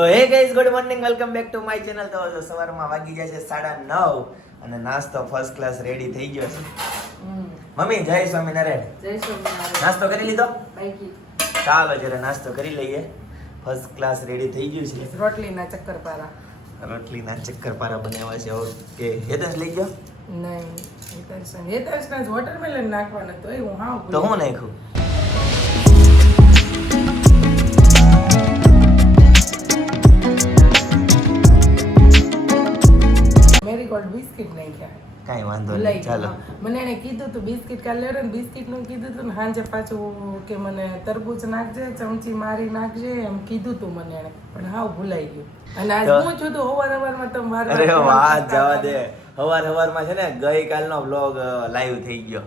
તો hey guys good morning welcome back to my channel. તો સવારમાં વાગી જાય છે 9:30 અને નાસ્તો ફર્સ્ટ ક્લાસ રેડી થઈ ગયો છે. મમ્મી જય સ્વામિનારાયણ. જય સ્વામિનારાયણ. નાસ્તો કરી લીધો? બાકી ચાલો જરા નાસ્તો કરી લઈએ. ફર્સ્ટ ક્લાસ રેડી થઈ ગયું છે. રોટલીના ચક્કરપારા. રોટલીના ચક્કરપારા બનાવ્યા છે. ઓકે હેતસ લઈ ગયો? નહીં હેતર્સના જ વોટરમેલન નાખવાના તો હું હા તો હું નાખ્યું? મેરીગોલ્ડ બિસ્કિટ નાખ્યા. કાંઈ વાંધો લઈ નહીં, ચાલો. મને એને કીધું તું બિસ્કિટ કાલે લેવડે ને બિસ્કિટ નું કીધું તું ને સાંજે પાછું કે મને તરબૂચ નાખજે, ચમચી મારી નાખજે એમ કીધું તું મને એને, પણ હાવ ભૂલાઈ ગયું. અને આજ હું છું તો હવારમાં તમે મારા અરે વાત જવા દે. હવારમાં છે ને ગઈકાલનો વ્લોગ લાઈવ થઈ ગયો.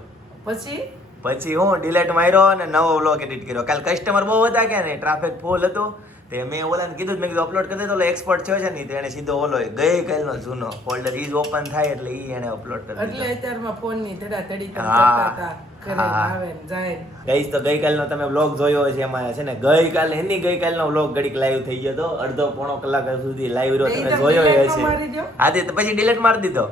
પછી હું ડિલેટ માર્યો અને નવો વ્લોગ એડિટ કર્યો. કાલ કસ્ટમર બહુ હતા કે ને ટ્રાફિક ફૂલ હતું. તે મેં ઓલાને કીધું મેં કીધું અપલોડ કરી દે. તો એક્સપર્ટ થયો છે ને તો એને સીધો ઓલો ગઈકાલનો જૂનો ફોલ્ડર ઈજ ઓપન થાય એટલે ઈ એને અપલોડ કરી એટલે દીધો. અત્યારમાં ફોન ની ધડાધડી હા. કરતા હતા. ઘરે આવે ને જાય. ગઈસ તો ગઈકાલનો તમે વ્લોગ જોયો છે. એમાં છે ને ગઈકાલનો વ્લોગ ઘડીક લાઈવ થઈ ગયો તો અડધો પોણો કલાક સુધી લાઈવ રહ્યો. તમે જોયો હશે. હા તે પછી ડિલેટ મારી દીધો.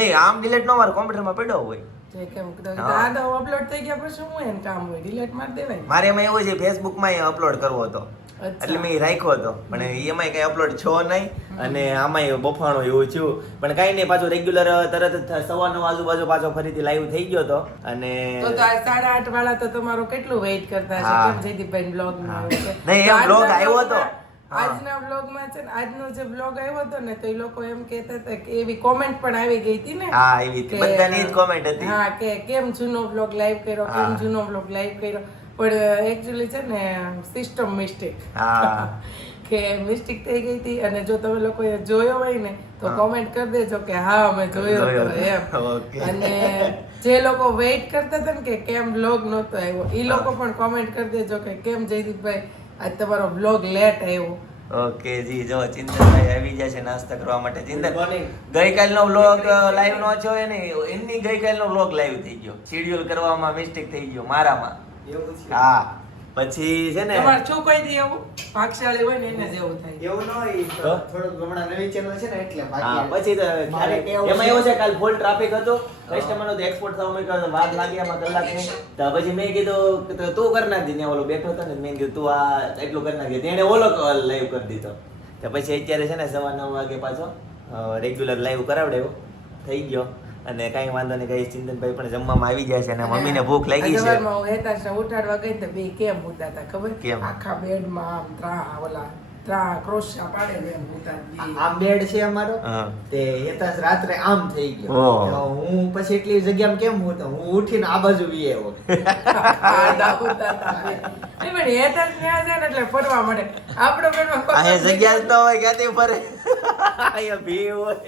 નહીં આમ ડિલેટ નો મારો કોમ્પ્યુટરમાં પડ્યો હોય. જે કેમ દાદા અપલોડ થઈ ગયા પછી હું એને કામ હોય ડિલીટ મારી દેવાય. મારે એમાં એવું છે ફેસબુકમાં અપલોડ કરવો હતો એટલે મેં રાખ્યો હતો, પણ એમાં કઈ અપલોડ છો નહીં અને આમાં બફાણો એવું થયું. પણ કઈ નહીં, પાછું રેગ્યુલર તરત જ 9:15 આજુબાજુ પાછો ફરીથી લાઈવ થઈ ગયો હતો. અને તો આ 8:30 વાળા તો તમારો કેટલું વેઇટ કરતા છે. હા. કેમ જયદીપભાઈ બ્લોગ માં નહીં એ બ્લોગ આવ્યો હતો. આજના બ્લોગમાં છે ને આજનો જે બ્લોગ આવ્યો હતો ને તો એ લોકો એમ કહેતા હતા કે એવી કોમેન્ટ પણ આવી ગઈ હતી ને. હા એવી હતી, બધાની જ કોમેન્ટ હતી. હા કે કેમ જૂનો બ્લોગ લાઈવ કર્યો, કેમ જૂનો બ્લોગ લાઈવ કર્યો. પણ એકચ્યુઅલી છે ને સિસ્ટમ મિસ્ટેક. હા કે મિસ્ટેક થઈ ગઈ હતી. અને જો તમે લોકોએ જોયો હોય ને તો કોમેન્ટ કરી દેજો કે હા અમે જોયો હતો એમ. ઓકે. અને જે લોકો વેઇટ કરતા હતા ને કે કેમ બ્લોગ નહોતો આવ્યો એ લોકો પણ કોમેન્ટ કરી દેજો કે કેમ જયદીપભાઈ આજ તમારો બ્લોગ લેટ આવ્યો. ઓકે જી, જો ચિંતનભાઈ આવી જાય છે નાસ્તા કરવા માટે. ચિંતન ગઈકાલનો વ્લોગ લાઈવ નો થયો ને એની ગઈકાલનો વ્લોગ લાઈવ થઈ ગયો. શેડ્યુલ કરવામાં મિસ્ટેક થઈ ગયો મારામાં. હા પછી છે ને તમારે શું કહી દે એવું ભાગશાળી હોય ને એને જ એવું થાય. એવું ન હોય થોડુંક હમણાં નવી ચેનલ છે ને એટલે હા પછી તો એમાં એવું છે કાલ ફૂલ ટ્રાફિક હતો. કસ્ટમર નો એક્સપોર્ટ થવા માં વાર લાગી એમાં કલાક નહીં. તો પછી મેં કીધું કે તું કરી નાખજે. ત્યાં ઓલો બેઠો હતો ને મેં કીધું તું આ એટલું કરી નાખજે. તેને ઓલો લાઈવ કરી દીધો. તો પછી અત્યારે છે ને 9:15 વાગે પાછો રેગ્યુલર લાઈવ કરાવડાવ્યો થઈ ગયો. અને કઈ વાંધો નહીં, કઈ ચિંતનભાઈ પણ જમવામાં આવી જાય છે અને મમ્મીને ભૂખ લાગી છે. સવારમાં હું હેતાશને ઉઠાડવા ગઈ તો બે કેમ ઉતા હતા ખબર? કેમ? આખા બેડમાં આમ ત્રા ક્રોશિયા પાડે એમ ઉતા બે. આમ બેડ છે અમારો હા. તે એતાસ રાત્રે આમ થઈ ગયો. ઓહ. તો હું પછી એટલી જગ્યામાં કેમ હોતો હું ઉઠીને આ બાજુ વી આવ્યો. આડા ઉતા હતા બે. નહીં પણ હેતાશ ત્યાં જાય ને એટલે ફરવા મળે. આપણો બેડમાં અહીંયા જગ્યા જ ન હોય, ક્યાંથી ફરે? અહીંયા ભી હોય.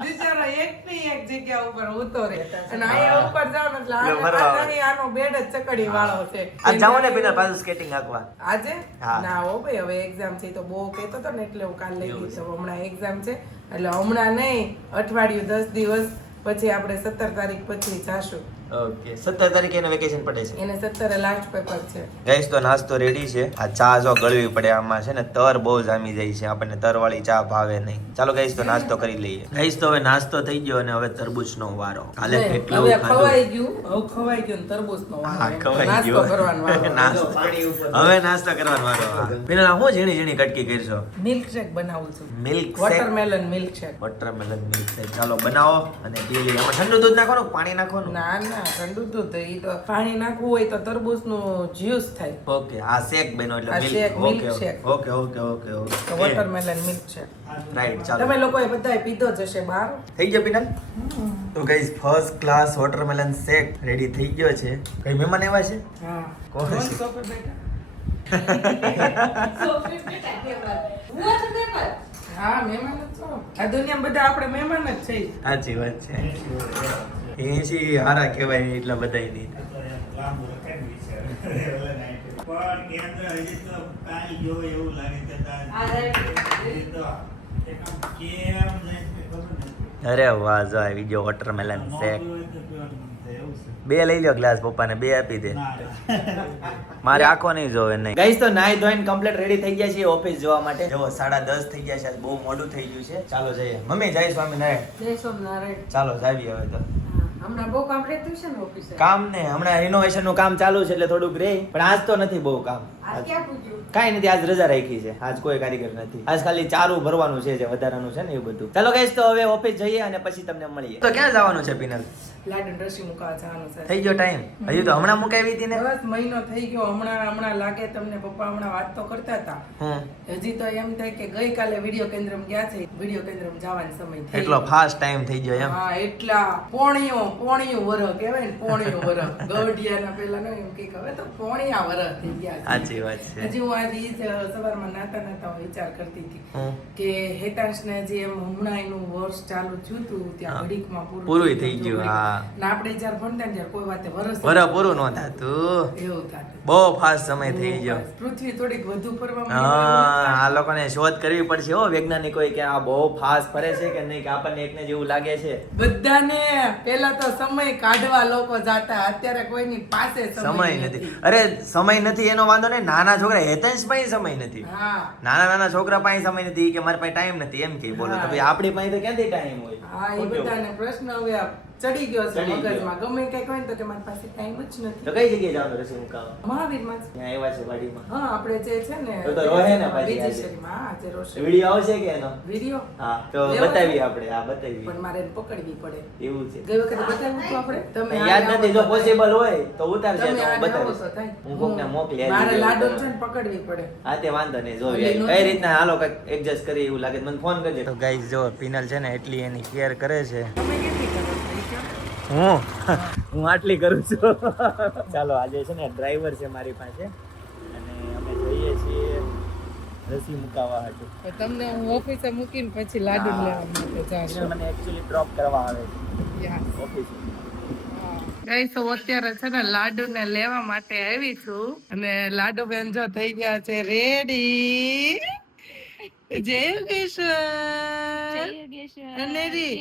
બિચારો એકની એક જગ્યા ઉપર ઉતો રહે. અને અહીંયા ઉપર જાવ ને એટલે ફરવા આવે. આની આનો બેડ જ ચકડી વાળો છે. આ જાઓ ને પેલા પાછું સ્કેટિંગ હાંકવા. આજે હા. ના હો ભાઈ હવે એક્ઝામ છે તો બહુ કહેતો હતો ને એટલે હું કાલ લઈ ગઈ છું. હમણાં એક્ઝામ છે એટલે હમણાં નહીં, અઠવાડિયું 10 દિવસ પછી આપણે 17 તારીખ પછી જાશું. ઓકે 17 તારીખે એને વેકેશન પડે છે. એને 17 લાસ્ટ પેપર છે. ગઈસ તો નાસ્તો રેડી છે. આ ચા જો ગળવી પડે. આમાં છે ને તર બહુ જામી જાય છે. આપણને તરવાળી ચા ભાવે નહીં. ચાલો ગઈસ તો નાસ્તો કરી લઈએ. ગઈસ તો હવે નાસ્તો થઈ ગયો અને હવે તરબૂચનો વારો. કાલે કેટલું હવે ખાધું. ખવાઈ ગયું ને તરબૂચનો હા, વારો. ખવાઈ નાસ્તો ગયું. કરવાનો વારો. નાસ્તો. પાણી ઉપર હવે નાસ્તો કરવાનો વારો. પેલા હું ઝીણી ઝીણી કટકી કરશો. મિલ્કશેક બનાવું છું. Milk watermelon milkshake. Watermelon milk shake. ચાલો બનાવો અને પી લઈએ. આમાં ઠંડુ દૂધ નાખવાનું, પાણી નાખવાનું. ના ના ઠંડુ દૂધ ઈ તો પાણી નાખવું હોય તો તરબૂચનું જ્યુસ થાય. ઓકે આ શેક બન્યો એટલે આ shake, milk. milk shake. Okay okay okay okay તો ઓકે વોટરમેલન મિલ્કશેક. રાઈટ. ચાલો તમે લોકોએ બધાએ પીધો જ હશે બહાર. થઈ ગયો પીનલ. તો guys first class watermelon shake ready થઈ ગયો છે. કઈ મહેમાન આવ્યા છે? હા કોણ છે? કોણ સોફે બેઠા? હા મહેમાન જ છો. આ દુનિયામાં બધા આપણે મહેમાન જ છે. સાચી વાત છે. એસી હારા કહેવાય એટલા બધા નહીં. અરે વાહ, જો આવી ગયો વોટરમેલન શેક. 2 લઈ લ્યો ગ્લાસ પપ્પાને 2 આપી દે. મારે આખો નહીં જોવે નહીં. ગાઈસ તો નાઈ ધોઈને કમ્પ્લીટ રેડી થઈ ગયા છીએ ઓફિસ જવા માટે. જો 10:30 થઈ ગયા છે, બહુ મોડું થઈ ગયું છે. ચાલો જઈએ. મમ્મી જય સ્વામિનારાયણ. જય સોમનારાયણ. ચાલો જાવી હવે તો. હમણાં બહુ કામ રહેતું છે ને ઓફિસે. કામ ને હમણાં રિનોવેશન નું કામ ચાલુ છે એટલે થોડુંક રે, પણ આજ તો નથી બહુ કામ. આજ ક્યાં પૂછ્યું? કાંઈ નથી, આજ રજા રાખી છે. આજ કોઈ કારીગર નથી. આજ ખાલી ચારું ભરવાનું છે, જે વધારાનું છે ને એ બધું. ચાલો ગાઈસ તો હવે ઓફિસ જઈએ અને પછી તમને મળીએ. તો ક્યાં જવાનું છે પિનલ? લાડન રસી મુકાવા જવાનું છે. થઈ ગયો ટાઈમ? હજુ તો હમણાં મુકાવી હતી ને. બસ મહિનો થઈ ગયો. હમણાં લાગે તમને પપ્પા હમણાં વાત તો કરતા હતા. હજી તો એમ થાય કે ગઈકાલે વિડિયો કેન્દ્રમાં ગયા છે. વિડિયો કેન્દ્રમાં જવાનો સમય થઈ એટલો ફાસ્ટ ટાઈમ થઈ ગયો એમ. હા, એટલા પોણિયું વરહ કહેવાય ને, પોણિયું વરહ. ગૌઢિયાના પેલા ને એમ કઈક, હવે તો પોણિયા વરહ થઈ ગયા છે. સાચી વાત છે. હજી હું આજે ઈ જ સવારમાં નાતા વિચાર કરતી હતી કે હેતાંશને જે એમ હમણાં એનું વર્ષ ચાલુ થયું હતું ત્યાં ઘડીકમાં પૂરું થઈ ગયું. હા, ને આપણે જ્યારે ભણતા ને ત્યારે કોઈ વાતે વરસ પૂરું ન થતું. એવું થતું. બહુ ફાસ્ટ સમય થઈ ગયો. પૃથ્વી થોડીક વધુ ફરવા હા, આ લોકોને શોધ કરવી પડશે હો વૈજ્ઞાનિકોએ કે આ બહુ ફાસ્ટ ફરે છે કે નહીં, કે આપણને એકને જેવું લાગે છે. બધાને પેલા તો સમય કાઢવા લોકો જાતા, અત્યારે કોઈની પાસે સમય નથી. અરે સમય નથી એનો વાંધો નહીં, નાના છોકરા હેતેશ પાસે સમય નથી. હા, નાના છોકરા પાસે સમય નથી કે મારી પાસે ટાઈમ નથી એમ કે બોલો તો ભાઈ આપણી પાસે તો ક્યાંથી ટાઈમ હોય? હા, એ બધાને પ્રશ્ન હવે ચડી ગયો છે મગજમાં. ગમે કઈક હોય ને તો કે મારી પાસે ટાઈમ જ નથી. તો કઈ જગ્યાએ જવાનું રસી મુકાવા? મહાવીરમાં જ. ત્યાં આવ્યા છે વાડીમાં. હા, આપણે જે છે ને તો રોહે ને પાછી બીજી આજે. શેરીમાં. હા, જે રોશે. વિડિયો આવશે કે એનો? વિડિયો હા, તો બતાવીએ આપણે. હા, બતાવીએ. પણ મારે એને પકડવી પડે. એવું છે. ગઈ વખતે બતાવ્યું હતું આપણે. તમે યાદ નથી, જો પોસિબલ હોય તો ઉતારજે તમે તો આને આવો બતાવીશ. તો થાય. હું કોકને મોકલી આ મારે video લાડુ ઉતારવા. છે ને પકડવી પડે. હા, તે વાંધો નહીં. જો એટલે કઈ રીતના હાલો કઈક એડજસ્ટ કરી એવું લાગે તો મને ફોન કરજે. તો ગાઈસ જો પિનલ છે ને એટલી એની કેર કરે છે. તમે કેટલી કરો છો એ કહો. હું આટલી કરું છું. ચાલો આજે છે ને ડ્રાઈવર છે મારી પાસે અને અમે જઈએ છીએ રસી મુકાવા હતું. તો તમને હું ઓફિસે મૂકીને પછી લાડુ હા. લેવા માટે જાશું. મને એકચ્યુઅલી ડ્રોપ કરવા આવે છે યા. ઓફિસે. ગાઈસ તો અત્યારે છે ને લાડુ ને લેવા માટે આવી છું અને લાડુ બેન જો થઈ ગયા છે રેડી. જય યોગેશ્વર. અને રી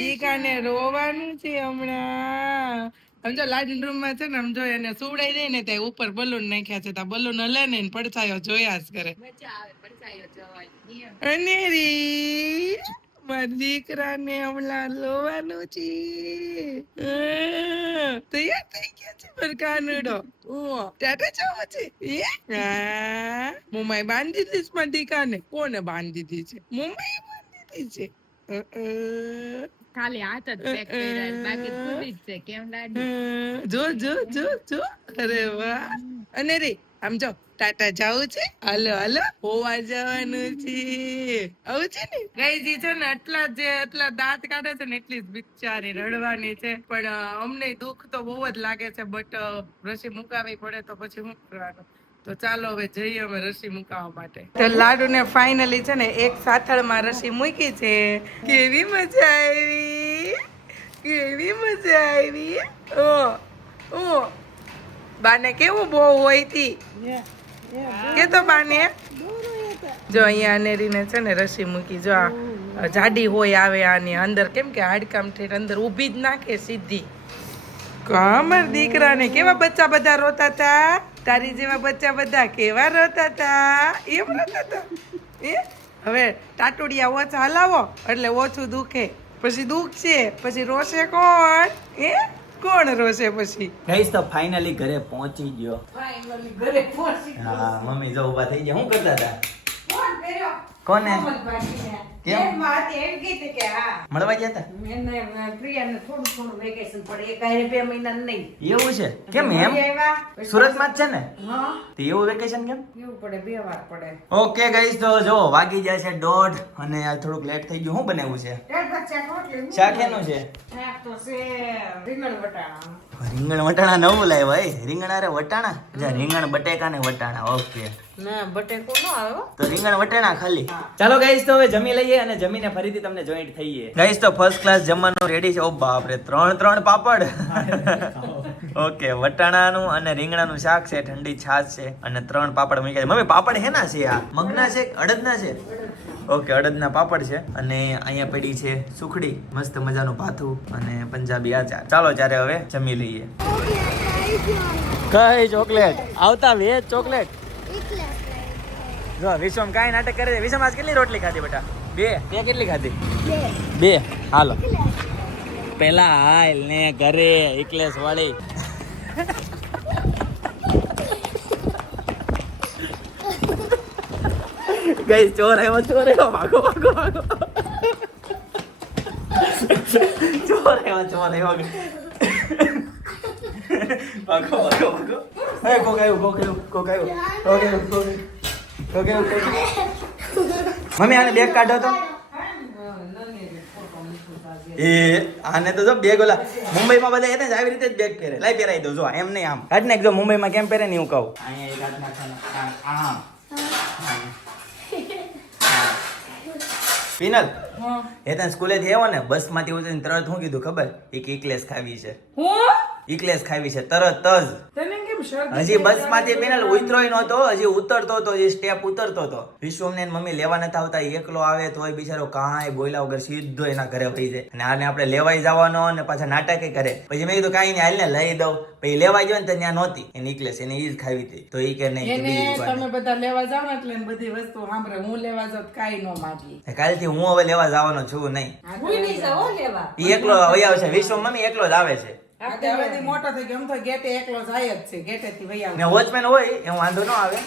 દીકાને રોવાનું છે હમણાં. સમજો લાડુ રૂમ માં છે ને સમજો એને સુવડાઈ દે ને ત્યાં ઉપર બલૂન નાખ્યા છે, ત્યાં બલૂન હલે ને પડછાયો જોયા જ કરે. અને રી મારા દીકરાને હમણાં લોવાનું છે. તૈયાર થઈ ગયા છે મારો કાનુડો. ટાટા જાવ છે. મુંબઈ બાંધી દીધી મારા દીકરાને. કોને બાંધી દીધી છે? મુંબઈ બાંધી દીધી છે. ખાલી હાથ જ પેક કર્યા બાકી ખુલ્લી જ છે કેમ લાડુ. જો અરે વાહ. અને રે આમ જો ટાટા જાવું છે. હાલો હોવા જવાનું છે. આવું છે ને ગાઈજી છે ને એટલા દાંત કાઢે છે ને એટલી જ બિચારી રડવાની છે. પણ અમને દુઃખ તો બહુ જ લાગે છે, બટ રસી મુકાવી પડે તો પછી શું કરવાનું. તો ચાલો હવે જઈએ અમે રસી મુકાવા માટે. તો લાડુ ને ફાઇનલી છે ને એક સાથળમાં રસી મૂકી છે. કેવી મજા આવી. ઓ બાને કેવું બહુ હોય થી કે તો બાને જો અહીંયા અનેરીને છે ને રસી મૂકી. જો આ જાડી હોય આવે આની અંદર, કેમ કે હાડકામ ઠેઠ અંદર ઊભી જ નાખે સીધી. કમર દીકરાને કેવા બચ્ચા બધા રોતા હતા. તારી જેવા બચ્ચા બધા કેવા રોતા હતા. એમ રોતા હતા. હવે ટાટુડિયા ઓછા હલાવો એટલે ઓછું દુખે. પછી દુખશે પછી રોશે કોણ? કોણ રોશે પછી? ગાઈસ તો ફાઇનલી ઘરે પહોંચી ગયો. ફાઇનલી ઘરે પહોંચી. હા, મમ્મી જો ઊભા થઈ ગયા. શું કરતા હતા? કોણ કર્યો? કોને? કેમ? કેમ વાત એમ કીધી કે હા મળવા ગયા હતા? એને પ્રિયાને થોડું વેકેશન પડે, એક આરે 2 મહિના નહીં. એવું છે? કેમ એમ? ફરી આવ્યા. સુરતમાં જ છે ને? હા, તો એવું વેકેશન કેમ? એવું પડે, 2 વાર પડે. ઓકે ગાઈસ તો જો વાગી જાય છે 1:30 અને આ થોડુંક લેટ થઈ ગયું. શું બનાવ્યું છે? ત્યાર પછી આ રોટલી. શાક એનું છે? શાક તો છે રીંગણ વટાણા. રીંગણ વટાણા નવું લાવ્યા ભાઈ. રીંગણ અરે વટાણા? જા રીંગણ બટેકા ને વટાણા. ઓકે, ના બટેકો ન આવે હો. તો રીંગણ વટાણા ખાલી. ચાલો ગાઈસ તો હવે જમી લઈએ અને જમીને ફરીથી તમને જોઈન્ટ થઈએ. ગાઈસ તો ફર્સ્ટ ક્લાસ જમવાનું રેડી છે. ઓ બાપ રે, 3 પાપડ. ઓકે, વટાણાનું અને રીંગણાનું શાક છે, ઠંડી છાશ છે અને 3 પાપડ મૂક્યા છે. મમ્મી પાપડ હેના છે? આ મગના છે કે અડદના છે? ઓકે, અડદના પાપડ છે અને અહીંયા પડી છે સુખડી, મસ્ત મજાનું ભાથું અને પંજાબી આચાર. ચાલો ત્યારે હવે જમી લઈએ. કઈ ચોકલેટ આવતા? Veg chocolate. જો વિશ્વમ કાંઈ નાટક કરે છે. વિશ્વમ આજ કેટલી રોટલી ખાધી બેટા? 2. તે કેટલી ખાધી? 2. હાલો પેલા હાલ ને ઘરે એકલેસ વાળી. ગઈ ચોર આવ્યો ભાગો ચોર આવ્યો ભાગો. એ કોક આવ્યું. મમ્મી આને બેગ કાઢો તો. એ આને તો જો બેગ ઓલા મુંબઈમાં બધા હતા આવી રીતે જ બેગ પહેરે. લાઈ પહેરાઈ દો. જો એમ નહીં આમ કાઢ નાખ. જો મુંબઈમાં કેમ પહેરે ને હું કહું. અહીંયા એક હાથ નાખવાનો. આમ પિનલ એ તને સ્કૂલેથી આવ્યો ને બસ માંથી ઉતરીને તરત શું કીધું ખબર? એક ઇકલેસ ખાવી છે. ઇકલેસ ખાવી છે તરત જ. તને કેમ શરદી હજી બસ માંથી પિનલ ઉતરોય નહોતો, હજી ઉતરતો હતો, હજી સ્ટેપ ઉતરતો હતો. વિશ્વમને મમ્મી લેવા નતા આવતા, એકલો આવે તોય બિચારો કાંઈ બોલ્યા વગર સીધો એના ઘરે વહી જાય. અને આને આપણે લેવાઈ જવાનો અને પાછા નાટક કરે. પછી મેં કીધું કાંઈ નહીં હાલ ને લઈ દઉં. પછી લેવા ગયો ને તો ત્યાં નહોતી એની ઇકલેસ, એને ઈ જ ખાવી હતી. તો ઈ કે નહીં એને તમે બધા લેવા જાવ ને એટલે બધી વસ્તુ સાંભળે. હું લેવા જાઉં તો કાંઈ ન માગી. કાલથી હું હવે લેવા જવાનો છું નહીં. હું નહીં જાઉં લેવા. ઈ એકલો વહી આવશે. વિશ્વ મમ્મી એકલો જ આવે છે. હવેથી મોટો થઈ ગયો. એમ તો ગેટે એકલો જાય જ છે. ગેટેથી વહી આવે. ને વોચમેન હોય એ વાંધો ન આવે.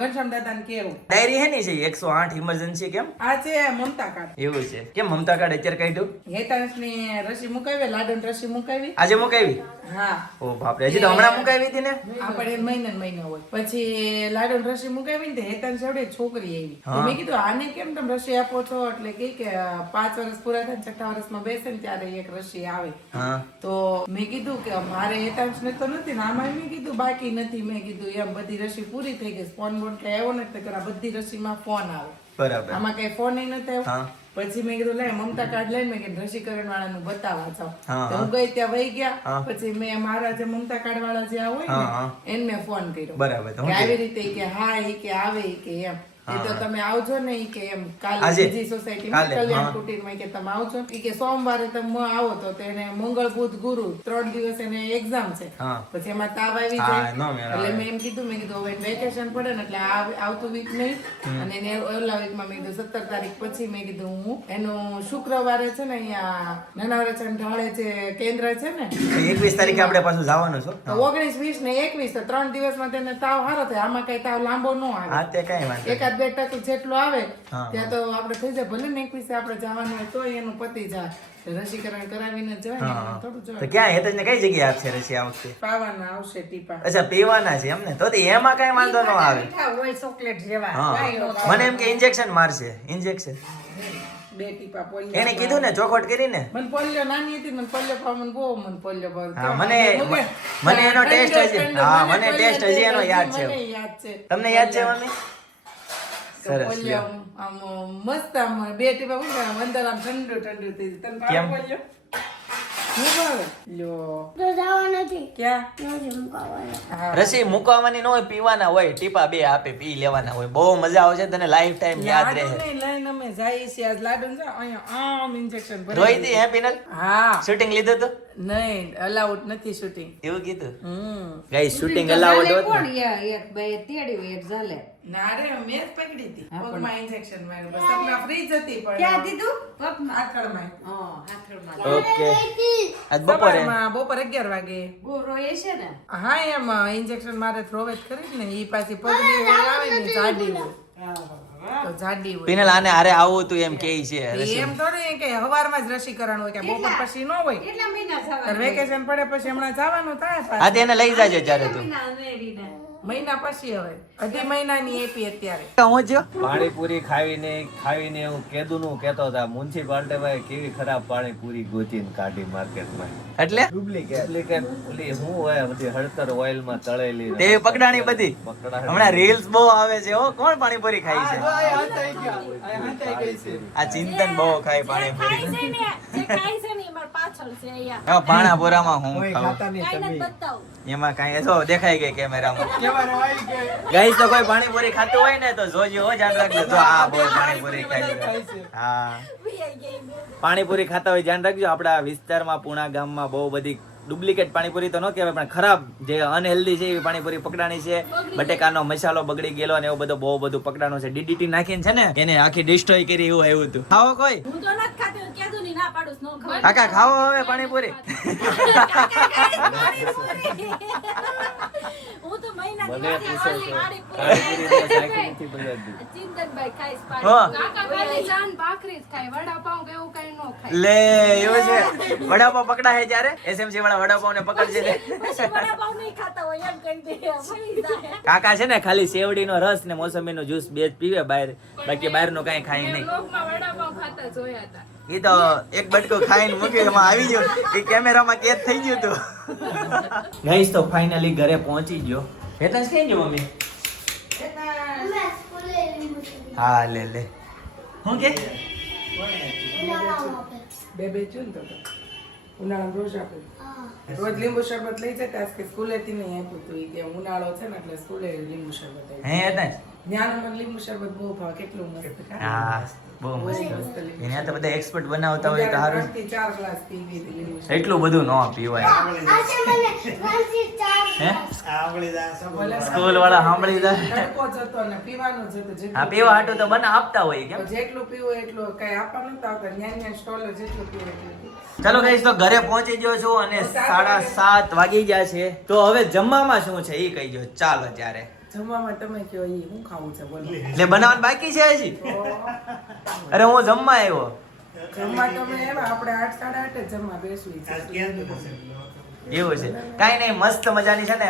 ઘનશ્યામ દાદાને કેવું ડાયરી હે ની છે 108 ઇમરજન્સી. કેમ આ છે મમતા કાર્ડ. એવું છે? કેમ મમતા કાર્ડ અત્યારે કાઢ્યું? હેતાંશની રસી મુકાવી, લાડુની રસી મુકાવી. આજે મુકાવી? હા. ઓ બાપરે, હજી તો હમણાં મુકાવી હતી ને. આપણે મહિને ને મહિને હોય. પછી લાડુની રસી મુકાવી ને હેતાંશ જોડે છોકરી આવી. હા. મેં કીધું આને કેમ તમે રસી આપો છો? એટલે કે 5 વર્ષ પૂરા થાય 6ઠા વર્ષમાં બેસે ને ત્યારે એક રસી આવે. હા. તો મેં કીધું કે મારે હેતાંશ ને તો નથી ને આમાં મેં કીધું બાકી નથી. મેં કીધું એમ બધી રસી પૂરી થઈ ગઈ. ફોન બોન કઈ આવ્યો નથી તો બધી રસીમાં ફોન આવે. બરાબર. આમાં કઈ ફોન નથી આવ્યો. હા. પછી મેં કીધું લે મમતા કાર્ડ લઈને મેં કીધું રસીકરણ વાળાનું બતાવવા જાવ. હા, તો હું ગઈ ત્યાં વહી ગયા. હા. પછી મેં મારા જે મમતા કાર્ડ વાળા જે હોય હા. ને એને મેં ફોન કર્યો. બરાબર. તો કે હું આવી રીતે ઈ કે હા ઈ કે આવે ઈ કે એમ એ તો તમે આવજો ને ઈ કે એમ કાલે આજે? બીજી સોસાયટી કાલે, કલ્યાણ હા. કુટીરમાં કે તમે આવજો ઈ કે સોમવારે તમે આવો તો તેને મંગળ બુધ ગુરુ 3 દિવસ એને એક્ઝામ છે. હા. પછી એમાં તાવ આવી હા, જાય નો મેળ એટલે આવે. મેં એમ કીધું મેં કીધું હવે વેકેશન પડે ને એટલે આવતું વીક નહીં અને એને ઓલા વીકમાં મેં કીધું 17 તારીખ પછી મેં કીધું હું એનું શુક્રવારે છે ને અહીંયા નાના વરચન ઢાળે જે કેન્દ્ર છે ને 21 તારીખે આપણે પાછું જવાનું છું. તો 19 20 ને 21 તો 3 દિવસમાં તેને તાવ સારો થાય. આમાં કઈ તાવ લાંબો ન આવે. હા તે કઈ વાંધો નહીં. એકાદ 2% જેટલો આવે હા. ત્યાં તો આપણે થઈ જાય. ભલે ને 21 આપણે જવાનું હોય તો એનું પતિ જાય. રસીકરણ કરાવીને જવાય ને હા. એનું થોડું તો જવાય. ક્યાં હેતજને કઈ જગ્યાએ આપશે રસી આ વખતે? પાવાના આવશે ટીપા. અચ્છા પીવાના છે એમને? તો એમાં કઈ વાંધો ન આવે. મીઠા હોય ચોકલેટ જેવા. હા. કાંઈ ન થાય. મને એમ કે ઇન્જેક્શન મારશે. ઇન્જેક્શન 2 ટીપા પોલિયો. એને કીધું ને ચોખવટ કરીને. મને પોલિયો નાની હતી મને પોલિયો પાવાનું બહુ મને પોલિયો ભાવ. હા, મને એનો ટેસ્ટ હજી હા મને ટેસ્ટ હજી એનો યાદ છે. મને યાદ છે. તમને યાદ છે મમ્મી? તો સરસ, પોલિયો આમ મસ્ત આમ 2 ટીપા ઉઠા અંદર આમ ઠંડુ ઠંડુ થઈ જાય. તને કેમ? ભાવે પોલિયો? હું ભાવે? લ્યો. ક્યાં? હા. રસી મુકાવાની ન હોય, પીવાના હોય. ટીપા 2 આપે, પી લેવાના હોય. બહુ મજા આવશે, તને લાઈફ ટાઈમ યાદ રહે. લાડુ નહીં લઈને અમે જઈએ છીએ. આજ લાડુ ને અહીંયા આમ ઇન્જેક્શન ભરાઈ રોઈ હતી હે પિનલ? હા. શૂટિંગ લીધું હતું? નહીં અલાઉડ નથી શૂટિંગ. એવું કીધું? હમ. ગાઈસ શૂટિંગ અલાઉડ ઝાલે હોત કોણ? ને. એક બે તેડ્યું એક ઝાલે. ના રે મેં જ પકડી હતી. પગમાં ઇન્જેક્શન માર્યું. બસ આપણા ફ્રી જ હતી પણ ક્યાં દીધું? પગમાં. આંખળમાં. હા, હાથરમાં. ઓકે આજ બપોરે સવારમાં બપોર 11 વાગે. ગોરો એ છે ને? હા એમ ઇન્જેક્શન મારે થ્રોવે જ કરી ને ઈ પાછી પગની આવે ને જાડી હોય. તો જાડી હોય. પિનલ આને હારે આવું તું એમ કે છે રસી. એમ થોડી કે હવારમાં જ રસીકરણ હોય કે બપોર પછી ન હોય. કેટલા મહિના થવા? વેકેશન પડે પછી હમણાં જવાનું થાય હા પાછું. તે એને લઈ જાજો ત્યારે તું. મહિના અનેરીને. મહિના પછી હવે 2.5 મહિનાની એપી અત્યારે. હું જો પાણીપુરી ખાવીને હું કેદુનું કહેતો હતા મ્યુનિસિપાલિટીમાં કેવી ખરાબ પાણીપુરી ગોતીને કાઢી માર્કેટમાં. એટલે ડુપ્લિકેટ ઓલી હું હોય બધી હળદર ઓઇલમાં તળેલી તે પકડાણી બધી પકડાણી. હમણાં રીલ્સ બહુ આવે છે. હો કોણ પાણીપુરી ખાય છે? આ ચિંતન બહુ ખાય પાણીપુરી. હા, પાણાપુરામાં હું ખાઉં. એમાં કાંઈ જો દેખાઈ ગઈ કેમેરામાં. ગાઈસ તો કોઈ પાણીપુરી ખાતું હોય ને તો જોજો હો, ધ્યાન રાખજો. જો આ બહુ પાણીપુરી ખાઈ. હા, પાણીપુરી ખાતા હોય ધ્યાન રાખજો. આપણા વિસ્તારમાં પૂણા ગામમાં બહુ બધી ડુપ્લિકેટ પાણીપુરી તો ન કહેવાય પણ ખરાબ જે અનહેલ્ધી છે એવી પાણીપુરી પકડાણી છે. બટેકાનો મસાલો બગડી ગયેલો ને એવું બધું બહુ બધું પકડાણું છે. ડીડીટી નાખીને છે ને એને આખી ડિસ્ટ્રોય કરી એવું આવ્યું હતું. ખાવો કોઈ? હું તો નથી ખાતી, હું કીધું નહીં, ના પાડું છું, ન ખાઉં. કાકા ખાવો હવે પાણીપુરી? હું તો મહિનાથી મને નથી પૂછે છે. ખાતી પાણીપુરી તો શાકી નથી પકડતી. ચિંતનભાઈ ખાઈશ હા. પાણી. કાકા ખાલી જાન ભાખરી જ ખાય, વડાપાઉં કે એવું કઈ ન ખાય. લે એવું છે. વડાપાવ પકડાય ત્યારે એસએમસી વાળા વડાપાવ ને પકડશે ને. પછી વડાપાઉં નહીં ખાતા હોય એમ કહી દે, મળી જાય. કાકા છે ને ખાલી શેવડીનો રસ ને મોસંબીનો જ્યુસ બે જ પીવે બહાર, બાકી બહારનું કાંઈ ખાય મેં નહીં. બ્લોગમાં વડાપાઉં ખાતા જોયા હતા. એ તો એક બટકો ખાઈને મૂકી એમાં આવી ગયો, એ કેમેરામાં કેદ થઈ ગયું હતું. ગાઈસ તો ફાઇનલી ઘરે પહોંચી ગયો. હેતન કેમ ગયો મમ્મી? હા લે લે. હું કે બે છું ને તો ઉનાળામાં રોજ આપું. રોજ લીંબુ શરબત લઈ જતા કે સ્કૂલેથી નહીં આપ્યું હતું. ઈ કે ઉનાળો છે ને એટલે સ્કૂલે લીંબુ શરબત આપ્યું. હે હેતન? ત્યાં મને લીંબુ શરબત બહુ ભાવે, કેટલું મસ્ત. હા બહુ મસ્ત. એને તો બધા એક્સપર્ટ બનાવતા હોય તો સારું. 3 થી 4 ગ્લાસ પી લીધી લીંબુ શરબત. એટલું બધું ન પીવાય. હે સ્કૂલ વાળા સાંભળી જાય. તડકો જતો ને પીવાનું જતું. જેટલું હા પીવા હાટું તો બના આપતા હોય કેમ. જેટલું પીવું એટલું કઈ આપવાનું નતા આવતા. ન્યા સ્ટોલ જેટલું પીવું એટલું. ચલો ગાઈસ તો ઘરે પહોંચી ગયો છું અને 7:30 વાગી ગયા છે. તો હવે જમવામાં શું છે એ કહી દો. ચાલો ત્યારે જમવામાં તમે કયો ઈ હું ખાવું છે બોલો. એટલે બનાવવાનું બાકી છે હજી. અરે હું જમવા આવ્યો. જમવા તમે એવા આપણે 8 8:30 જ જમવા બેસવી છે. એવું છે કાઈ નહીં, મસ્ત મજાની છે ને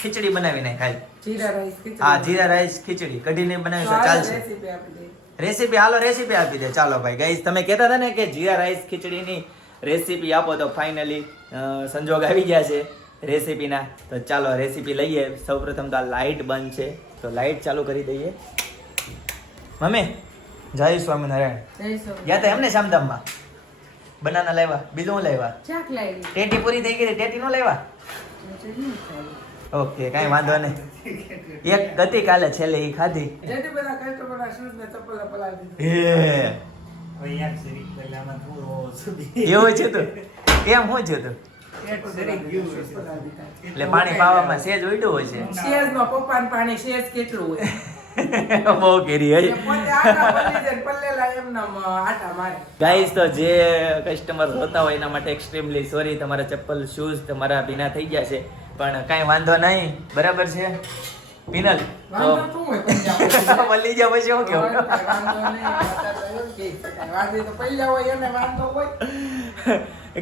ખીચડી બનાવીને ખાઈ. જીરા રાઈસ ખીચડી. હા જીરા રાઈસ ખીચડી કઢીને બનાવી તો ચાલશે. રેસીપી આપી દે. રેસીપી હાલો રેસીપી આપી દે. ચાલો ભાઈ ગાઈસ તમે કહેતા હતા ને કે જીરા રાઈસ ખીચડીની રેસીપી આપો તો ફાઇનલી સંજોગ આવી ગયા છે રેસીપીના. તો ચાલો રેસીપી લઈએ. સૌપ્રથમ તો આ લાઇટ બંધ છે તો લાઇટ ચાલુ કરી દઈએ. મમ્મી જય સ્વામિનારાયણ. જય સ્વામી. ગયા તો એમને શામધામમાં બનાના લાવ્યા, બીજું હું લાવ્યા? ચાક લાવી. ટેટી પૂરી થઈ ગઈ, ટેટી નો લાવ્યા? ઓકે કાંઈ વાંધો નહીં. એક ગતિ કાલે છેલ્લે ઈ ખાધી. જેથી બધા કસ્ટમરના શૂઝ ને ચપ્પલ પલાવી દીધું. હે એવું છે તું? એમ શું છે તું? એટલે પાણી પાવામાં સેજ ઉડ્યું હોય છે. શેઝમાં પપ્પાને પાણી શેઝ કેટલું હોય. બહુ કેરી એ હઈ. પોતે આટા પલ્લી જાય, પલ્લેલા એમનામ આટા મારે. ગાઈસ તો જે કસ્ટમર હોતા હોય એના માટે એક્સ્ટ્રીમલી સોરી. તમારા ચપ્પલ શૂઝ તમારા ભીના થઈ ગયા છે પણ કાંઈ વાંધો નહીં, બરાબર છે પિનલ? વાંધો શું હોય પંજાબ? મળી ગયા પછી શું કેવું? વાંધો નહીં, વાંધો તો એવું કહી શકાય. વાંધો તો પલ્લા હોય એને વાંધો હોય.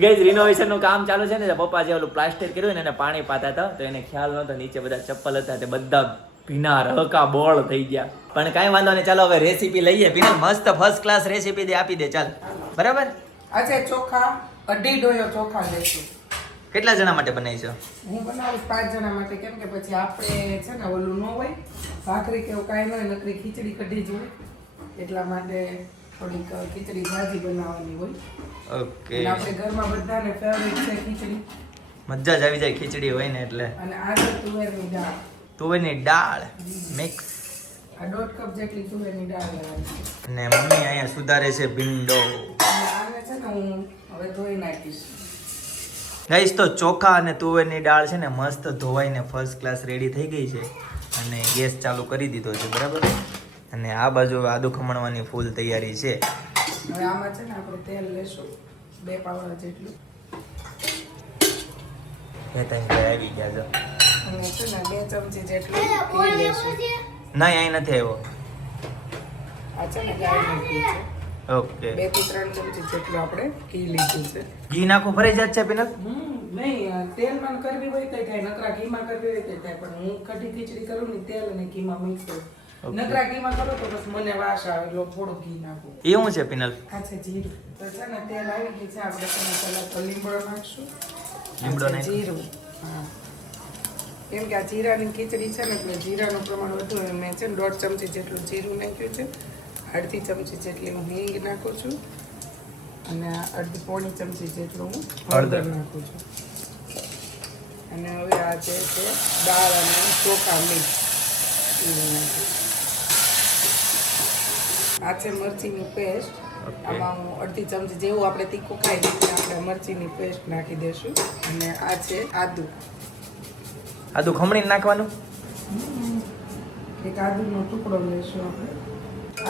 ગાઈસ રિનોવેશન નું કામ ચાલુ છે ને, પપ્પા જે ઓલું પ્લાસ્ટર કર્યું ને એને પાણી પાતા હતા તો એને ખ્યાલ નહોતો. નીચે બધા ચપ્પલ હતા તે બધા ભીના રકા બોળ થઈ ગયા. પણ કાંઈ વાંધો નહીં, ચાલો હવે રેસીપી લઈએ. પિનલ મસ્ત ફર્સ્ટ ક્લાસ રેસીપી દે આપી દે. ચાલ બરાબર. આજે ચોખા 2.5 ડોયો ચોખા લેશું. કેટલા જણા માટે બનાવીશું? હું બનાવું 5 જણા માટે, કેમ કે પછી આપણે છે ને ઓલું ન હોય ભાખરી કે એવું કાંઈ ન હોય, નકરી ખીચડી કઢી જ હોય. એટલા માટે થોડીક ખીચડી ભાજી બનાવવાની હોય. ઓકે. અને આપણે ઘરમાં બધાને ફેવરિટ છે ખીચડી. મજા જ આવી જાય ખીચડી હોય ને એટલે. અને આજે તુવેરની દાળ. તુવેરની દાળ મિક્સ. આ 1.5 કપ જેટલી તુવેરની દાળ લેવાની છે. ને મમ્મી અહીંયા સુધારે છે ભીંડો. અને આને છે ને હું હવે ધોઈ નાખીશ. ગાઈસ તો ચોખા અને તુવેરની દાળ છે ને મસ્ત ધોવાઈને ફર્સ્ટ ક્લાસ રેડી થઈ ગઈ છે અને ગેસ ચાલુ કરી દીધો છે, બરાબર. અને આ બાજુ આદુ ખમણવાની ફૂલ તૈયારી છે. હવે આમાં છે ને આપણે તેલ લેશું 2 પાવડા જેટલું. એ તઈ આવી ગયા જો. અને છે ને 2 ચમચી જેટલું ઘી લેશું. નહીં અહીં નથી આવ્યો. આ છે ને ગાયનું ઘી છે. ઓકે. 2 થી 3 ચમચી જેટલું આપણે ઘી લીધું છે. ઘી નાખવું ફરજિયાત છે પિનલ? નહીં તેલમાં કરવી હોય તો થાય, નકરા ઘીમાં કરવી હોય તો થાય. પણ હું કઢી ખીચડી કરું ને તેલ અને ઘીમાં મિક્સ કરું. નકરા ઘીમાં કરો તો બસ મને વાસ આવે એટલે થોડું ઘી નાખું. એ શું છે પિનલ? આ છે જીરું. તો છે ને તેલ આવી ગયું છે, આપણે તેમાં પહેલા તો લીમડો નાખશું. લીમડો આ છે નાખી. જીરું. હા, કેમ કે આ જીરાની ખીચડી છે ને એટલે જીરાનું પ્રમાણ વધુ હોય. મેં છે ને 1.5 ચમચી જેટલું જીરું નાખ્યું છે. 1/2 ચમચી જેટલી હું હિંગ નાખું છું અને 1/2 પોણી ચમચી જેટલું હું હળદર નાખું છું. અને હવે આ જે છે દાળ અને ચોખા મિક્સ. આ છે મરચીની પેસ્ટ. આમાં હું અડધી ચમચી જેવું આપણે તીખું ખાઈ એટલે આપણે મરચીની પેસ્ટ નાખી દઈશું. અને આ છે આદુ. આદુ ખમણીને નાખવાનું. એક આદુનો ટુકડો લઈશું આપણે.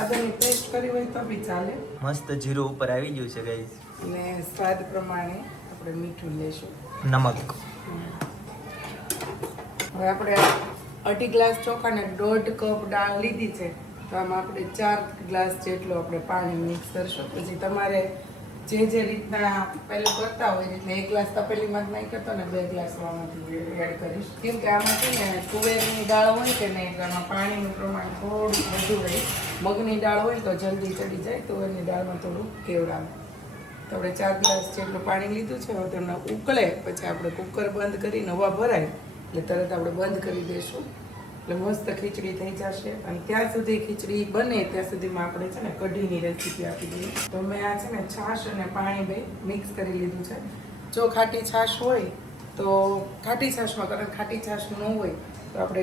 આદુની પેસ્ટ કરી હોય તો બી ચાલે. મસ્ત જીરું ઉપર આવી ગયું છે ગાઈસ. અને સ્વાદ પ્રમાણે આપણે મીઠું લઈશું. નમક. હવે આપણે 2.5 ગ્લાસ ચોખા ને 1.5 કપ દાળ લીધી છે. તો આમાં આપણે 4 ગ્લાસ જેટલું આપણે પાણી મિક્સ કરશું. પછી તમારે જે રીતના પહેલું કરતા હોય એ રીતના 1 ગ્લાસ તપેલીમાં જ નહીં કરતો ને 2 ગ્લાસ આમાંથી એડ કરીશ. કેમ કે આમાં છે ને તુવેરની દાળ હોય કે નહીં તો આમાં પાણીનું પ્રમાણ થોડું વધુ રહે. મગની દાળ હોય તો જલ્દી ચડી જાય, તુવેરની દાળમાં થોડું કેવડાવે. તો આપણે 4 ગ્લાસ જેટલું પાણી લીધું છે. હવે તમને ઉકળે પછી આપણે કુકર બંધ કરીને હવા ભરાય એટલે તરત આપણે બંધ કરી દઈશું. એટલે મસ્ત ખીચડી થઈ જશે. અને ત્યાં સુધી ખીચડી બને ત્યાં સુધીમાં આપણે છે ને કઢીની રેસીપી આપી દઈએ. તો મેં આ છે ને છાશ અને પાણી બે મિક્સ કરી લીધું છે. જો ખાટી છાશ હોય તો ખાટી છાશમાં કારણ ખાટી છાશ ન હોય તો આપણે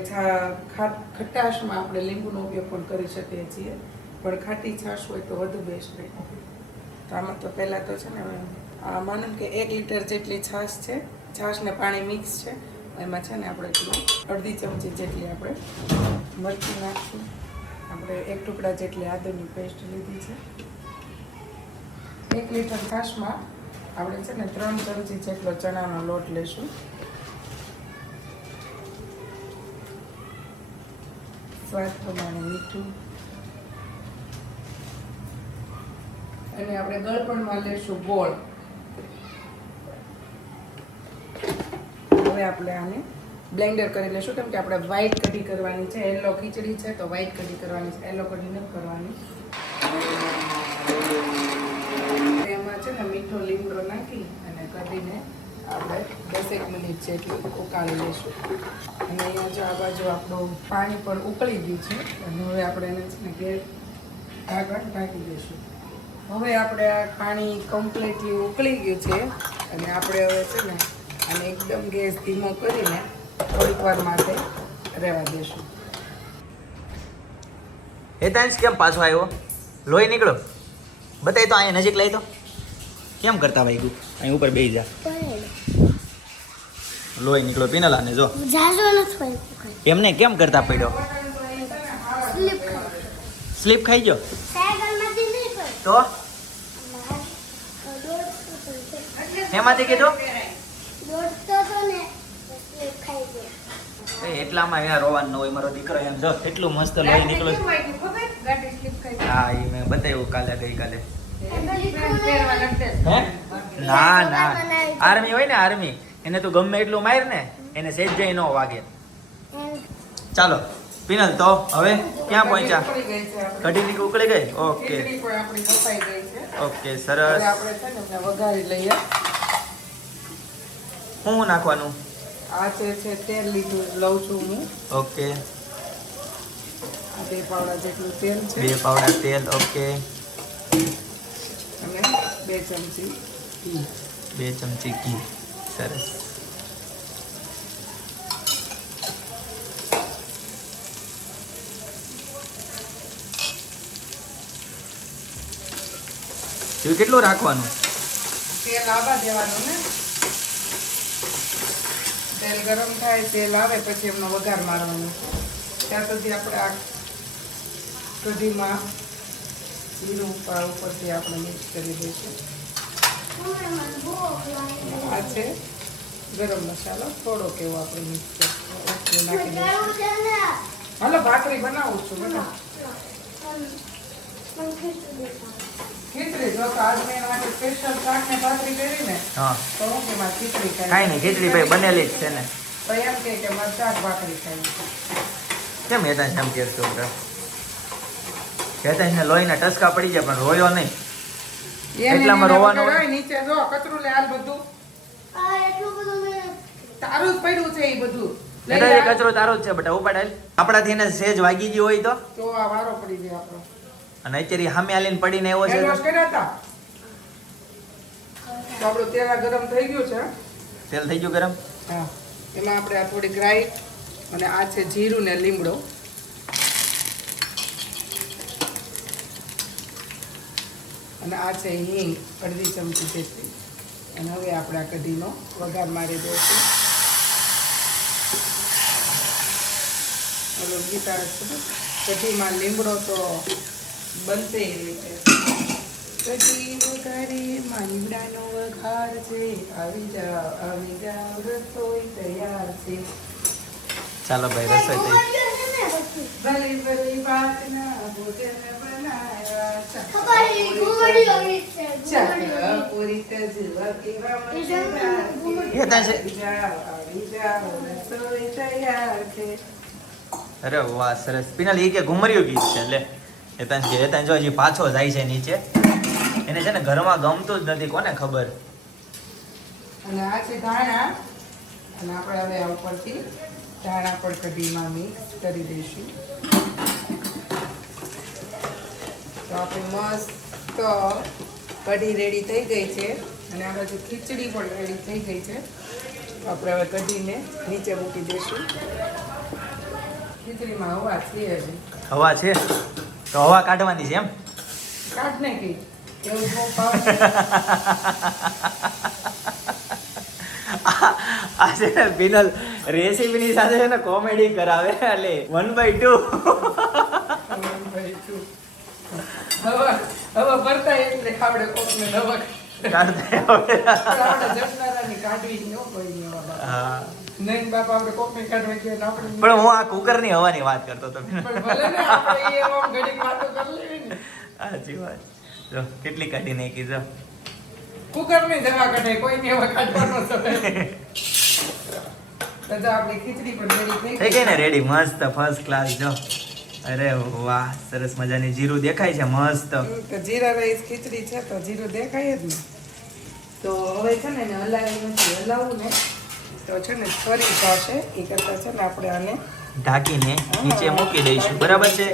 ખટાશમાં આપણે લીંબુનો ઉપયોગ પણ કરી શકીએ છીએ. પણ ખાટી છાશ હોય તો વધુ બેસ્ટ રહે. તો આમાં તો પહેલાં તો છે ને આ માનો કે 1 લીટર જેટલી છાશ છે. છાશ ને પાણી મિક્સ છે. એમાં છે ને આપણે અડધી ચમચી જેટલી આપણે મરચી નાખશું. આપણે 1 ટુકડા જેટલી આદુની પેસ્ટ લીધી છે. 1 લીટર છાશમાં આપણે છે ને 3 ચમચી જેટલો ચણાનો લોટ લઈશું. સ્વાદ પ્રમાણે મીઠું. અને આપણે ગળપણમાં લઈશું ગોળ. હવે આપણે આને બ્લેન્ડર કરી લઈશું કેમ કે આપણે વ્હાઈટ કઢી કરવાની છે. યલો ખીચડી છે તો વ્હાઈટ કઢી કરવાની છે, યલો કઢી નથી કરવાની. એમાં છે ને મીઠો લીમડો નાખી અને કઢીને આપણે 10 મિનિટ જેટલું ઉકાળી લઈશું. અને અહીંયા જો આ બાજુ આપણું પાણી પણ ઉકળી ગયું છે. અને હવે આપણે એને છે ને ગેસ ઢાંકણ ઢાંકી દઈશું. હવે આપણે આ પાણી કમ્પ્લીટલી ઉકળી ગયું છે. અને આપણે હવે છે ને અને એકદમ ગેસ ધીમો કરીને થોડીક વાર માટે રહેવા દેશું. હેતાંશ કેમ પાછો આવ્યો? લોહી નીકળો. બતાય તો અહીંયા નજીક લઈ તો કેમ કરતા ભાઈ ગયું અહીં ઉપર બેસી જા. લોહી નીકળો પીનલાને જો એમને કેમ કરતા પડ્યો? સ્લીપ ખાઈ ગયો તો એમાંથી કીધું એટલામાં યાર રોવાનું ન હોય. મારો દીકરો એમ જો એટલું મસ્ત લોહી નીકળ્યું. હા એ મેં બતાવ્યું ગઈકાલે. હે ના આર્મી હોય ને આર્મી એને તો ગમે એટલું માર ને એને સેજ જઈ ન વાગે. ચાલો પિનલ તો હવે ક્યાં પહોંચ્યા? કઢી ઉકળી ગઈ. ઓકે ઓકે સરસ. આપણે છે ને વઘારી લઈએ. શું નાખવાનું? આ છે તેલ લઉં છું હું. ઓકે 2 પાવડા જેટલું તેલ છે. 2 પાવડા તેલ. ઓકે અને 2 ચમચી ઘી. 2 ચમચી ઘી. સરસ. કેટલું રાખવાનું? તેલ આવવા દેવાનું ને. તેલ ગરમ થાય, તેલ આવે પછી એમનો વઘાર મારવાનો. ત્યાં સુધી આપણે આ કઢીમાં જીરું ઉપરથી આપણે મિક્સ કરી દઈશું. આ છે ગરમ મસાલો થોડોક એવો આપણે મિક્સ નાખી દઈશું. હાલો ભાખરી બનાવું છું. બનાવ ખીચડી. જો આજ મેં માટે સ્પેશિયલ શાક ને ભાખરી કરી ને હા તો હું કે મારે ખીચડી કાંઈ નહીં ખીચડી ભાઈ બનેલી જ છે ને. તો એમ કે મારે શાક ભાખરી ખાઈ. કેમ હેતાંશ એમ કહેતો હતો? હેતાંશને લોહીના ટસકા પડી જાય પણ રોયો નહીં. એટલામાં રોવાનું હોય. નીચે જો કચરું લે હાલ બધું તારું જ પડ્યું છે એ બધું. હેતાંશ કચરો તારો જ છે બટા ઉપાડ. આપણાથી એને સેજ વાગી ગયો હોય તો આ વારો પડી જાય આપણો. અને અત્યારે સામે આલીને પડીને એવો છે હેન્ડ વોશ કર્યા હતા તો આપણું તેલ ગરમ થઈ ગયું છે. તેલ થઈ ગયું ગરમ. હા એમાં આપણે આ થોડીક રાઈ અને આ છે જીરું ને લીમડો. અને આ છે હિંગ અડધી ચમચી જેટલી. અને હવે આપણે આ કઢીનો વઘાર મારી દઈશું. ઓલો ગીતા કઢીમાં લીમડો તો બનતે રીતે કઢી વઘારી લીમડાનો વઘાર છે. આવી જાવ રસોઈ તૈયાર છે. ચાલો ભાઈ રસોઈ થઈ. ભલી ભલી વાતના ભોજન બનાવ્યા પૂરી તજવા કેવા મજેદાર છે. આવી જાવ રસોઈ તૈયાર છે. અરે વાહ સરસ. પિનલ એ કે ઘુમરિયું ગીત છે. એટલે હેતાંશ જો હજી પાછો જાય છે નીચે. એને છે ને ઘરમાં ગમતું જ નથી, કોને ખબર. અને આ છે ધાણા. અને આપણે હવે આ ઉપરથી ધાણા પણ કઢીમાં મિક્સ કરી દઈશું. તો આપણી મસ્ત કઢી રેડી થઈ ગઈ છે. અને આ બાજુ ખીચડી પણ રેડી થઈ ગઈ છે. તો આપણે હવે કઢીને નીચે મૂકી દઈશું. ખીચડીમાં હવા છે હજી. હવા છે તો હવા કાઢવાની છે એમ. કાઢ ને કઈ એવું બહુ ભાવ આ છે ને પિનલ રેસીપીની સાથે છે ને કોમેડી કરાવે. એટલે 1/2 હવે ભરતા એટલે ખાવડે કોકને નવા કાઢતા હવે. આપણે જમનારાની કાઢવી ન કોઈ નહીં બાબા. હા નહીં બાપા આપણે કોકને કાઢવા ગયા ને આપણે પણ હું આ કુકરની હવાની વાત કરતો હતો. પણ ભલે ને આપણે એ આમ ઘડીક વાતો કરી લેવી ને. સાચી વાત. જો કેટલી કાઢી નાખી જો. કુકર ની દવા કાઢે કોઈને એવા કાઢવાનો સમય. તો જો આપણી ખીચડી પણ રેડી થઈ ગઈ ને રેડી મસ્ત ફર્સ્ટ ક્લાસ. જો અરે વાહ સરસ મજાની જીરું દેખાય છે મસ્ત. તો જીરા રાઈસ ખીચડી છે તો જીરું દેખાય જ ને. તો હવે છે ને એને હલાવી નથી હલાવવું ને તો છે ને ફરી જશે. એ કરતા છે ને આપણે આને ઢાંકીને નીચે મૂકી દઈશું. બરાબર છે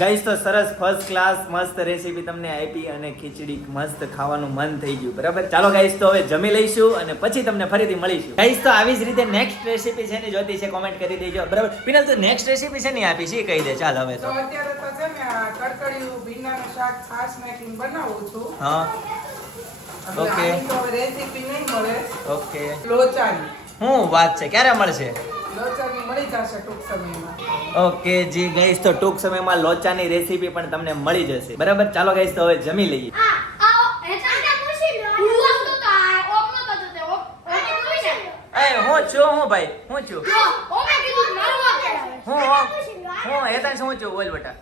ગાઈસ. તો સરસ ફર્સ્ટ ક્લાસ મસ્ત રેસીપી તમને આપી અને ખીચડી મસ્ત ખાવાનું મન થઈ ગયું. બરાબર ચાલો ગાઈસ તો હવે જમી લઈશું અને પછી તમને ફરીથી મળીશું. ગાઈસ તો આવી જ રીતે નેક્સ્ટ રેસીપી છે ને જોતી છે કોમેન્ટ કરી દેજો. બરાબર પિનલ તો નેક્સ્ટ રેસીપી છે ને આપી છે કહી દે. ચાલ હવે તો તો અત્યારે તો છે ને આ કડકડિયું ભીંડાનું શાક છાશ નાખીને બનાવું છું. હા ઓકે રેસીપી નહીં મળે ઓકે. લોચાની. શું વાત છે ક્યારે મળશે? લોચાની મળી જશે ટૂંક સમયમાં. ઓકે જી ગાઈસ તો ટૂંક સમયમાં લોચાની રેસીપી પણ તમને મળી જશે. બરાબર ચાલો ગાઈસ તો હવે જમી લઈએ. એ હું છું હું ભાઈ હું છું હું હેતાંશ હું છું બોલ બેટા.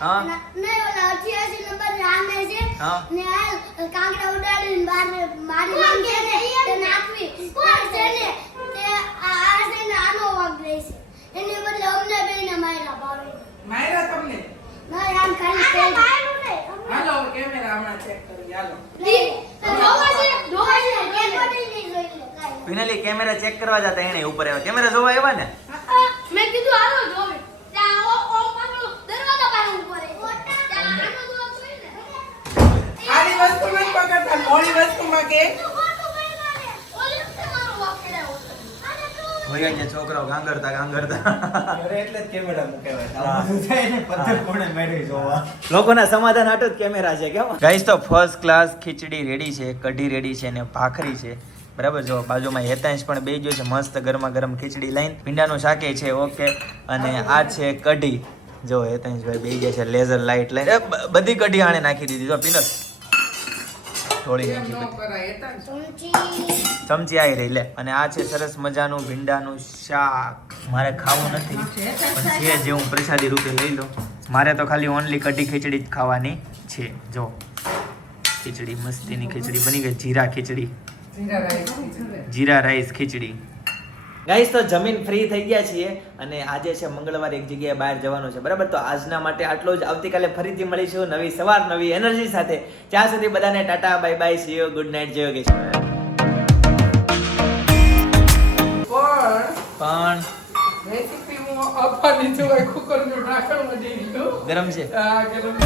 હા. હા. માયરા તમને હાલો કેમેરા હમણાં ચેક કરી હાલો. ફિનાલી કેમેરા ચેક કરવા જતા એને ઉપર આવ્યા. કેમેરા જોવા આવ્યા ને. મેં કીધું હાલો જોવે ત્યાં ઓમ પાછો દરવાજા પાસે ઉપર ત્યાં આનો જોવા જોઈએ ને આની વસ્તુ નથી પકડતા મોડી વસ્તુમાં કે ભૈયા કે છોકરાઓ ગાંગરતા અરે એટલે જ કેમેરા મૂકેવાય. આ બધું થાય ને પથ્થર કોણે મેળવી જોવા. લોકોના સમાધાન હાટુ જ કેમેરા છે કેમ ગાઈસ. તો ફર્સ્ટ ક્લાસ ખીચડી રેડી છે, કઢી રેડી છે ને ભાખરી છે. બરાબર જો બાજુમાં હેતાંશ પણ બેસી ગયો છે મસ્ત ગરમા ગરમ ખીચડી લઈને. ભીંડાનું શાકે છે ઓકે. અને આ છે કઢી. જો હેતાંશભાઈ બેસી ગયા છે લેઝર લાઇટ લઈને. બધી કઢી આણે નાખી દીધી. જો પિનલ થોડી એમ નાખી ન કરાય હતા ને. ચમચી આવી રહી લે. અને આ છે સરસ મજાનું ભીંડાનું શાક. મારે ખાવું નથી પણ જે હું પ્રસાદી રૂપે લઈ લો. મારે તો ખાલી ઓનલી કઢી ખીચડી જ ખાવાની છે. જો ખીચડી મસ્તીની ખીચડી બની ગઈ. જીરા ખીચડી જીરા રાઈસ ખીચડી. જીરા રાઈસ ખીચડી. ગાઈસ તો જમીન ફ્રી થઈ ગયા છીએ અને આજે છે મંગળવાર એક જગ્યાએ બહાર જવાનું છે. બરાબર તો આજના માટે આટલું જ. આવતીકાલે ફરીથી મળીશું નવી સવાર નવી એનર્જી સાથે. ત્યાં સુધી બધાને Tata bye bye see you good night જય યોગેશ. પણ રેસીપી હું આપવાની છું કુકરનું ઢાંકણ વધી ગયું. ગરમ છે. હા ગરમ.